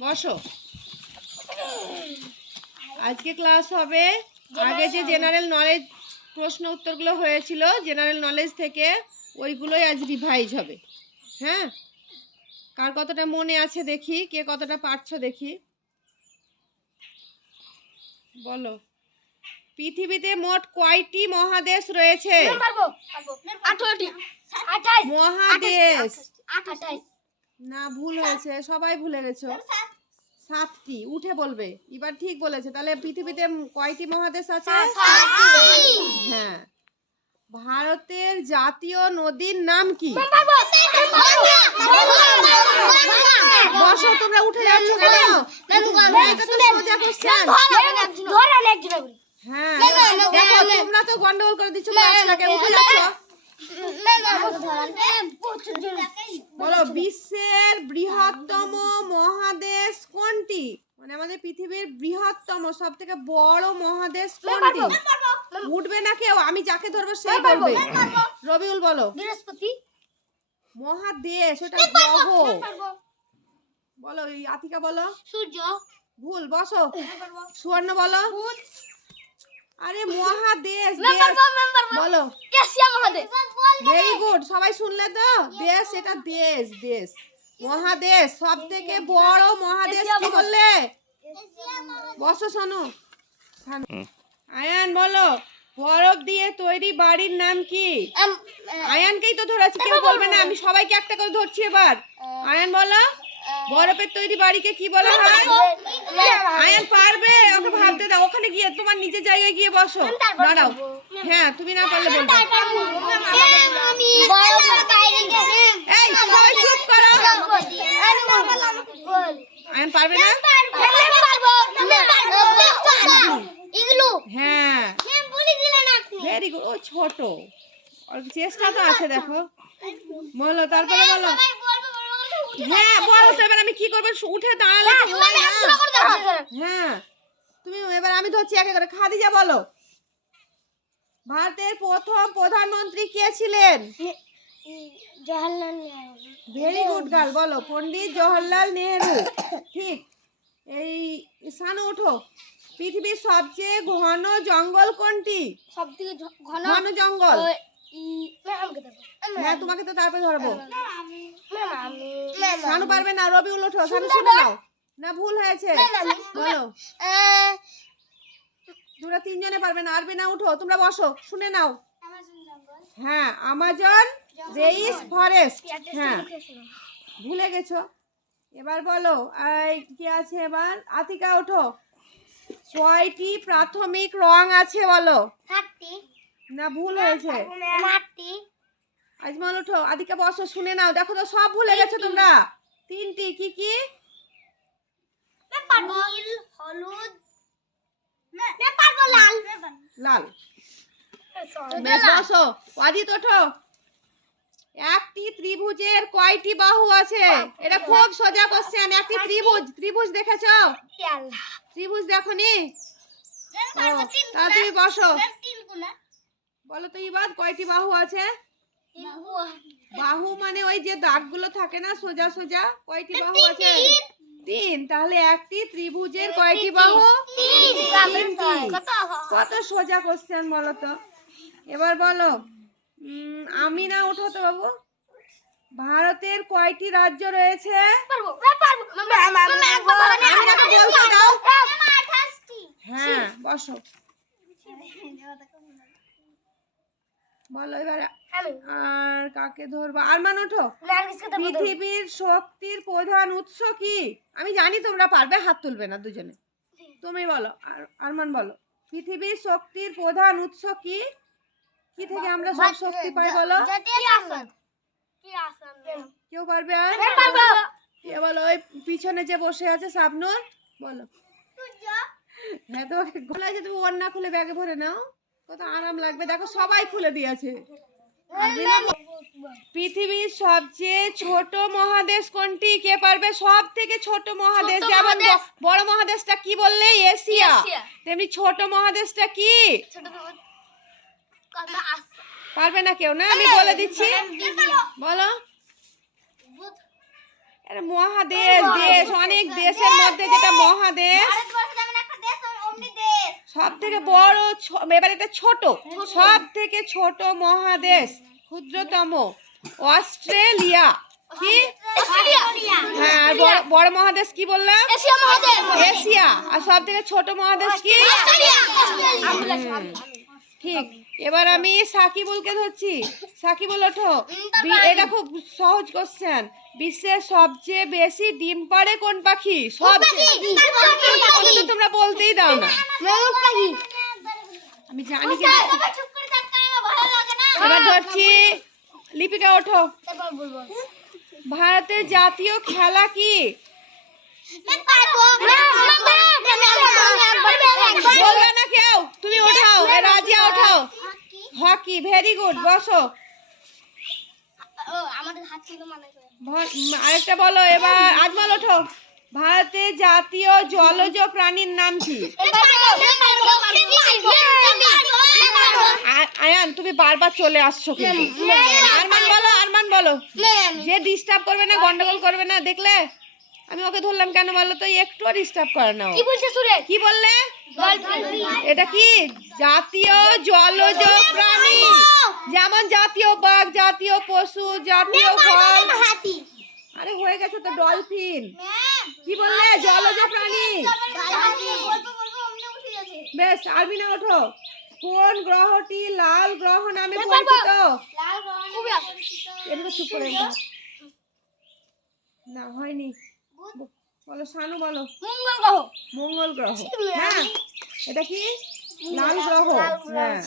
বসো। আজকে ক্লাস হবে আগে যে জেনারেল নলেজ প্রশ্ন উত্তরগুলো হয়েছিল জেনারেল নলেজ থেকে ওইগুলোই আজ রিভাইজ হবে। হ্যাঁ? কার কতটা মনে আছে দেখি কে কতটা পারছ দেখি। বলো। পৃথিবীতে মোট কয়টি মহাদেশ রয়েছে? মহাদেশ। না ভুল হয়েছে সবাই ভুলে গেছো সাতটি উঠে বলবে এবার ঠিক বলেছে তাহলে পৃথিবীতে কয়টি মহাদেশ আছে হ্যাঁ ভারতের জাতীয় নদীর নাম কি বসো তোমরা উঠে যাচ্ছ কেন। হ্যাঁ তোমরা তো গন্ডগোল করে দিচ্ছ উঠে যাচ্ছ বলো বিশ্বের বৃহত্তম মহাদেশ কোনটি? মানে আমাদের পৃথিবীর বৃহত্তম সব থেকে বড় মহাদেশ কোনটি? উঠবে না কেউ আমি যাকে ধরবো সেই বলবে। রবিউল বলো। বৃহস্পতি। মহাদেশ ওটা গ্রহ। বলো। আতিকা বলো। সূর্য। ভুল বসো। সুবর্ণ বলো। আরে মহাদেশ বলো। এশিয়া মহাদেশ। ভেরি গুড সবাই শুনলে তো? দেশ এটা দেশ দেশ। মহাদেশ সব থেকে বড় মহাদেশ কি বললে? বসো শোনো। শোনো। আয়ান বলো। বরফ দিয়ে তৈরি বাড়ির নাম কি? আয়ানকেই তো ধরেছি কেউ বলবে না। আমি সবাইকে একটা করে ধরছি এবার। আয়ান বলো। বরফের তৈরি বাড়িকে কি বলা হয়? আয়ান পারবে ওকে ভাবতে দাও ওখানে গিয়ে তোমার নিজের জায়গায় গিয়ে বসো দাঁড়াও হ্যাঁ তুমি না পারলে বলবে এই সবাই চুপ করো আয়ান পারবে না হ্যাঁ ভেরি গুড ও ছোট ওর চেষ্টা তো আছে দেখো বলো তারপরে বলো হ্যাঁ তো এবার আমি কি করব? উঠে দাঁড়ালে তো হয় তুমি এবার আমি ধরছি একে করে খাদিজা বলো। ভারতের প্রথম প্রধানমন্ত্রী কে ছিলেন? জওয়াহরলাল ভেরি গুড গার্ল বলো। পণ্ডিত জওহরলাল নেহেরু। ঠিক। এই সানু ওঠো। পৃথিবীর সবচেয়ে ঘন জঙ্গল কোনটি? সব থেকে ঘন? ঘন জঙ্গল। হ্যাঁ তোমাকে তো তারপরে ধরবো। সানু পারবে না রবিউল ওঠো সানু শুনতে শুনে নাও না ভুল হয়েছে। বলো। তোমরা তিনজনে পারবে না আরবে না উঠো তোমরা বসো শুনে নাও। হ্যাঁ আমাজন রেইস ফরেস্ট হ্যাঁ। ভুলে গেছো? এবার বলো কি আছে এবার? আতিকা ওঠো। ছয়টি প্রাথমিক রং আছে বলো। সাতটি, না ভুল হয়েছে। সাতটি, আজমাল ওঠো আদিকা বসো শুনে নাও। দেখো তো সব ভুলে গেছো তোমরা। তিনটি কি কি? নীল, হলুদ, লাল। লাল। বসো। অজিত ওঠো একটি ত্রিভুজের কয়টি বাহু আছে? এটা খুব সোজা কোশ্চেন একটি ত্রিভুজ। ত্রিভুজ দেখেছ? আল্লাহ। ত্রিভুজ দেখো নি তুমি বসো। বলো তো এবার কয়টি বাহু আছে? বাহু মানে ওই যে দাগগুলো থাকে না সোজা সোজা কয়টি বাহু আছে? তিন। তাহলে একটি ত্রিভুজের কয়টি বাহু? তিন। কত? সোজা কোশ্চেন বলো তো। এবার বলো আমি না উঠো তো বাবু। ভারতের কয়টি রাজ্য রয়েছে? হ্যাঁ ম্যাম, পারব। ম্যাম, ম্যাম, একবার ভালো নেই। আমি তাকে বলতে দাও। ম্যাম, আঠাশটি। হ্যাঁ বসো বলো এবার আর কাকে ধরবো? আরমান ওঠো। পৃথিবীর শক্তির প্রধান উৎস কি? আমি জানি তোমরা পারবে হাত তুলবে না দুজনে। তুমি বলো আর আরমান বলো। পৃথিবীর শক্তির প্রধান উৎস কি? কি থেকে আমরা সব শক্তি পাই বলো? কি আসান? কি আসান, ম্যাম? কেউ পারবে আর? কে বলো ওই পিছনে যে বসে আছে সাবনুর বলো। হ্যাঁ তোমাকে গলায় যে তুমি ওড়না খুলে ব্যাগে ভরে নাও। কত আরাম লাগবে। দেখো সবাই খুলে দিয়েছে। পৃথিবীর সবচেয়ে ছোট মহাদেশ কোনটি? কে পারবে? সব থেকে ছোট মহাদেশ যেমন বড় মহাদেশটা কি বললে? এশিয়া। তেমনি ছোট মহাদেশটা কি? পারবে না কেউ না? আমি বলে দিচ্ছি। বলো। মহাদেশ দেশ অনেক দেশের মধ্যে যেটা মহাদেশ। সব থেকে বড় এবার এটা ছোট। সব থেকে ছোট মহাদেশ ক্ষুদ্রতম অস্ট্রেলিয়া। কি? হ্যাঁ বড়- বড় মহাদেশ কি বললাম? এশিয়া আর সব থেকে ছোট মহাদেশ কি? ঠিক। এবার আমি সাকিবুলকে ধরছি। সাকিবুল ওঠো। এটা খুব সহজ কোশ্চেন বিশ্বের সবচেয়ে বেশি ডিম পাড়ে কোন পাখি? সবচেয়ে তোমরা বলতেই দাও না। আমি জানি যে এবার ধরছি। লিপিকা ওঠো। ভারতের জাতীয় খেলা কি? হকি ভেরি গুড বসো মনে আরেকটা বলো এবার আজমাল ওঠো ভারতের জাতীয় জলজ প্রাণীর নাম কি আয়ান তুমি বারবার চলে আসছো কিন্তু আরমান বলো আরমান বলো যে ডিস্টার্ব করবে না গন্ডগোল করবে না দেখলে আমি ওকে ধরলাম কেন বলো তো? একটুও ডিস্টার্ব করে না কি বলছে সুরে? কি বললে? এটা কি? জাতীয় জলজ প্রাণী। যেমন জাতীয় বাঘ জাতীয় পশু জাতীয় ফল। হাতি। আরে হয়ে গেছে তো ডলফিন। কি বললে? জলজ প্রাণী। বেশ আরবিনা ওঠো। কোন গ্রহটি লাল গ্রহ নামে পরিচিত? চুপ করে না হয়নি। বলো শানু বলো। মঙ্গল গ্রহ। মঙ্গল গ্রহ। হ্যাঁ। এটা কি? লাল গ্রহ। হ্যাঁ।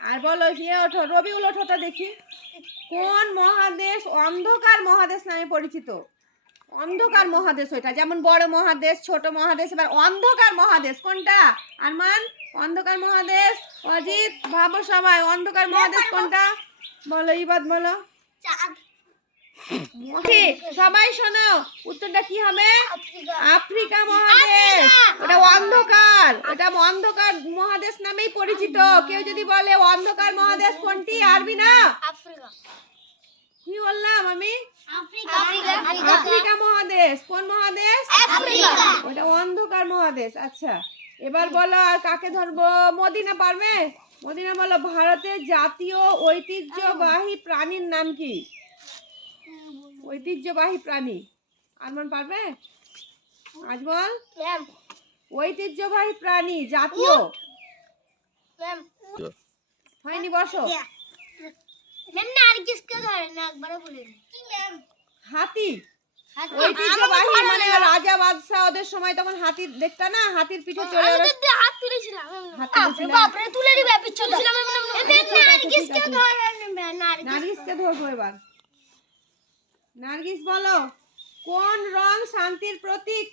আর বলো ইয়ে ওঠো রবিউল ওঠো তো দেখি। কোন মহাদেশ অন্ধকার মহাদেশ নামে পরিচিত? অন্ধকার মহাদেশ ওইটা যেমন বড় মহাদেশ ছোট মহাদেশ এবার অন্ধকার মহাদেশ কোনটা? আরমান অন্ধকার মহাদেশ অজিত ভাবো সবাই অন্ধকার মহাদেশ কোনটা? বলো ইবাদ বলো। চাঁদ? সবাই শোনো উত্তরটা কি হবে? আফ্রিকা। আফ্রিকা মহাদেশ। ওটা অন্ধকার। ওটা অন্ধকার মহাদেশ নামেই পরিচিত। কেউ যদি বলে অন্ধকার মহাদেশ কোনটি আরবি না? কি বললাম আমি? আফ্রিকা। আফ্রিকা মহাদেশ। কোন মহাদেশ? ওটা অন্ধকার মহাদেশ। আচ্ছা এবার বলো আর কাকে ধরবো? মদিনা পারবে? মদিনা বলো ভারতের জাতীয় ঐতিহ্যবাহী প্রাণীর নাম কি? ঐতিহ্যবাহী প্রাণী। আরমান পারবে? আজ বল ঐতিহ্যবাহী প্রাণী জাতীয়। হয়নি বসো। ম্যাম নার্গিসকে ধরে না একবারে বলে কি ম্যাম হাতি। ঐতিহ্যবাহী মানে রাজা বাদশাহ ওদের সময় তখন হাতি দেখতা না হাতির পিঠে চড়ে হাত তুলেছিলাম। তুলে দিবে পিছন নার্গিসকে নার্গিসকে ধরবো এবার। নার্গিস বলো কোন রং শান্তির প্রতীক?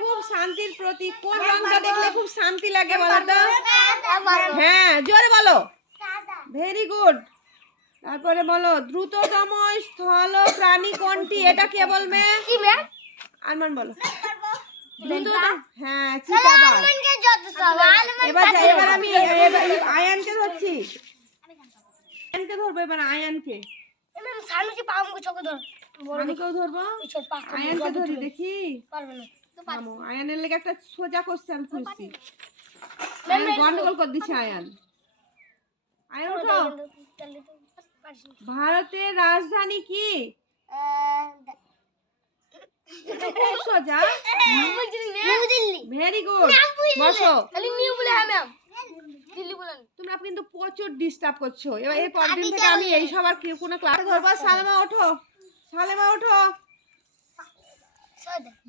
খুব শান্তির প্রতীক। কোন রংটা দেখলে খুব শান্তি লাগে বলো তো? হ্যাঁ জোরে বলো। ভেরি গুড তারপরে বলো দ্রুততম স্থল প্রাণী কোনটি? এটা কে বলবে? আরমান বলো। হ্যাঁ এবার এবার আমি আয়ানকে ধরছি। আয়ানকে ধরবো? এবার আয়ানকে ম্যাম সানুজি পামকে চোখে ধর। আমি ধরবো? আয়ানকে ধরি দেখি। পারবে না। আয়ানের লেগে একটা সোজা কোশ্চেন খুঁজছি গন্ডগোল করে দিচ্ছে আয়ান আয়ান ওঠো ভারতের রাজধানী কি? খুব সোজা। নিউ ভেরি গুড বসো। বলে দিল্লি বলেন তোমরা কিন্তু প্রচুর ডিস্টার্ব করছ এবার এই পরদিন থেকে আমি এই সব কেউ কোনো ক্লাস ধরবো সালেমা ওঠো সালেমা ওঠো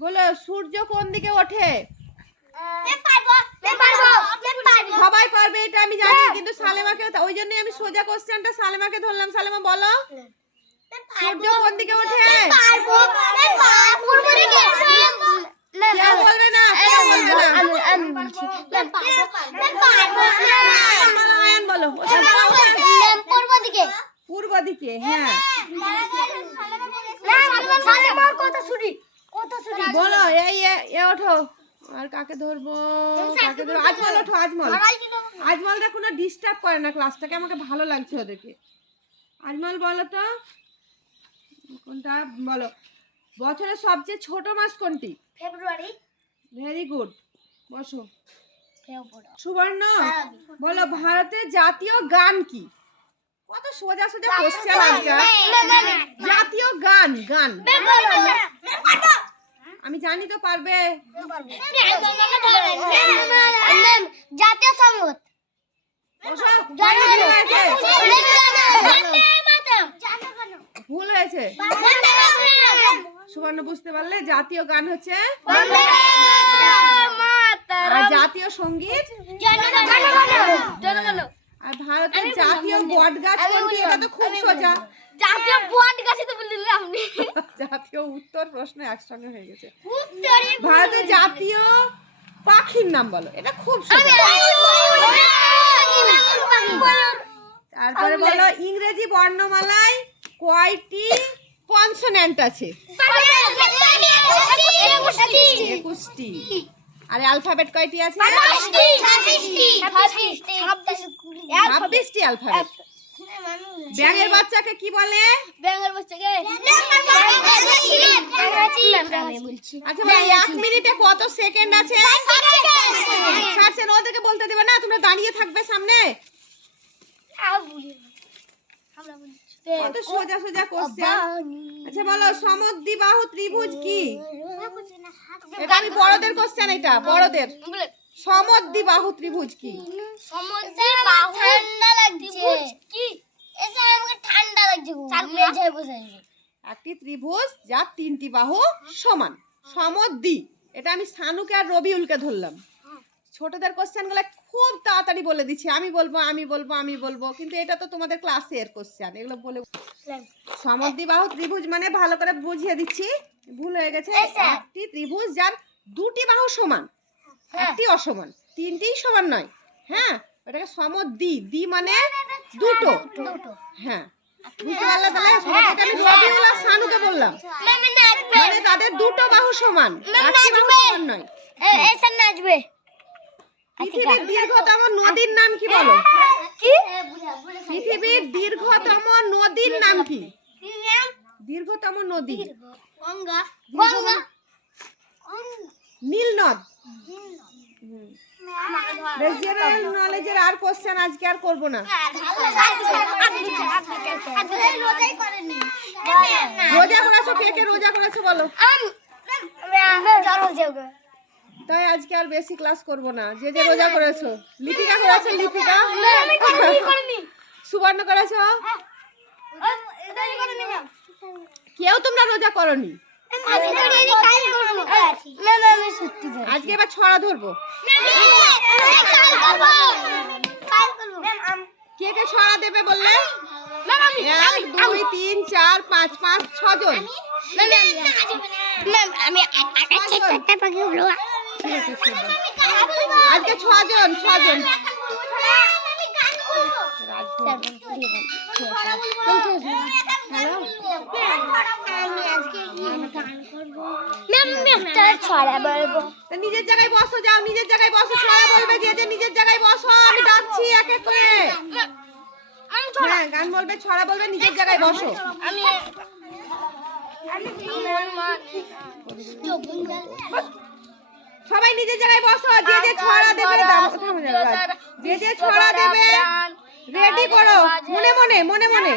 বলো সূর্য কোন দিকে ওঠে সবাই পারবে এটা আমি জানি কিন্তু সালেমাকে ওই জন্যই আমি সোজা কোশ্চেনটা সালেমাকে ধরলাম সালেমা বলো সূর্য কোন দিকে ওঠে বলবে না বলবে না দিকে হ্যাঁ। বলো এই এ ওঠো। আর কাকে ধরবো? কাকে ধরবো? আজমল ওঠো আজমল। আজমলটা কোনো ডিস্টার্ব করে না ক্লাসটাকে আমাকে ভালো লাগছে ওদেরকে। আজমল বলো তো। কোনটা? বলো। বছরের সবচেয়ে ছোট মাস কোনটি? ফেব্রুয়ারি। ভেরি গুড বসো। সুবর্ণ। বলো ভারতের জাতীয় গান কি? কত সোজা সোজা কোশ্চেন আজকাল জাতীয় গান গান। আমি জানি তো পারবে। জাতীয় সংগত ভুল হয়েছে। সুবর্ণ বুঝতে পারলে? জাতীয় গান হচ্ছে জাতীয় সংগীত আর ভারতের জাতীয় বট গাছ কোনটি এটা তো খুব সোজা। জাতীয় বট গাছে তো বললেন আপনি। জাতীয় উত্তর প্রশ্ন একসঙ্গে হয়ে গেছে। ভারতের জাতীয় পাখির নাম বলো এটা খুব সোজা। তারপরে বলো ইংরেজি বর্ণমালায় কয়টি কনসোনেন্ট আছে? একুশটি। আর অ্যালফাবেট কয়টি আছে? ছাব্বিশটি। অ্যালফাবেট ব্যাঙের বাচ্চাকে কি বলে? ব্যাঙ্গের বাচ্চাকে বলছি আচ্ছা বলো এক মিনিটে কত সেকেন্ড আছে? ষাট সেকেন্ড ওদেরকে বলতে দেবে না তোমরা দাঁড়িয়ে থাকবে সামনে। কত সোজা সোজা কোশ্চেন আচ্ছা বলো সমদ্বিবাহু ত্রিভুজ কি? এটা আমি বড়দের কোশ্চেন এটা বড়দের। সমদ্বিবাহু ত্রিভুজ কি? ঠান্ডা লাগছে। কি? এটা আমাকে ঠান্ডা লাগছে বসে একটি ত্রিভুজ যার তিনটি বাহু সমান। সমদ্বি এটা আমি সানুকে আর রবিউলকে ধরলাম। ছোটদের কোশ্চেনগুলো খুব তাড়াতাড়ি বলে দিচ্ছি। আমি বলব আমি বলব আমি বলব। কিন্তু এটা তো তোমাদের ক্লাসে এর কোশ্চেন এগুলো বলে সমদ্বিবাহু ত্রিভুজ মানে ভালো করে বুঝিয়ে দিচ্ছি। ভুল হয়ে গেছে। একটি ত্রিভুজ যার দুটি বাহু সমান। একটি অসমান। তিনটিই সমান নয়। হ্যাঁ? ওটাকে সমদ্বি দ্বি মানে দুটো। হ্যাঁ। বুঝতে পারলে তাহলে এটা আমি রবিউল আর সানুকে বললাম। মানে তাদের দুটো বাহু সমান। একটি বাহু সমান নয়। নাচবে। পৃথিবীর দীর্ঘতম নদীর নাম কি বলো কি পৃথিবীর দীর্ঘতম নদীর নাম কি দীর্ঘতম নদী গঙ্গা গঙ্গা নীল নদ নলেজের আর কোশ্চেন আজকে আর করব না রোজা করেছ কে কে রোজা করেছ বলো তাই আজকে আর বেশি ক্লাস করব না যে যে রোজা করেছ লিপিকা করেছ লিপিকা সুবর্ণ করেছ কেউ তোমরা রোজা করনি আজকে এবার ছড়া ধরবো কে কে ছড়া দেবে বললে এক দুই তিন চার পাঁচ পাঁচ ছজন আমি আজকে ছজন ছজন। নিজের জায়গায় বসো যাও নিজের জায়গায় বসো ছড়া বলবে যে যে নিজের জায়গায় বসো আমি ডাকছি এক এক। করে আমি হ্যাঁ গান বলবে ছড়া বলবে নিজের জায়গায় বসো। আমি সবাই নিজের জায়গায় বসো যে যে ছড়া দেবে যে যে ছড়া দেবে রেডি করো। মনে মনে মনে মনে।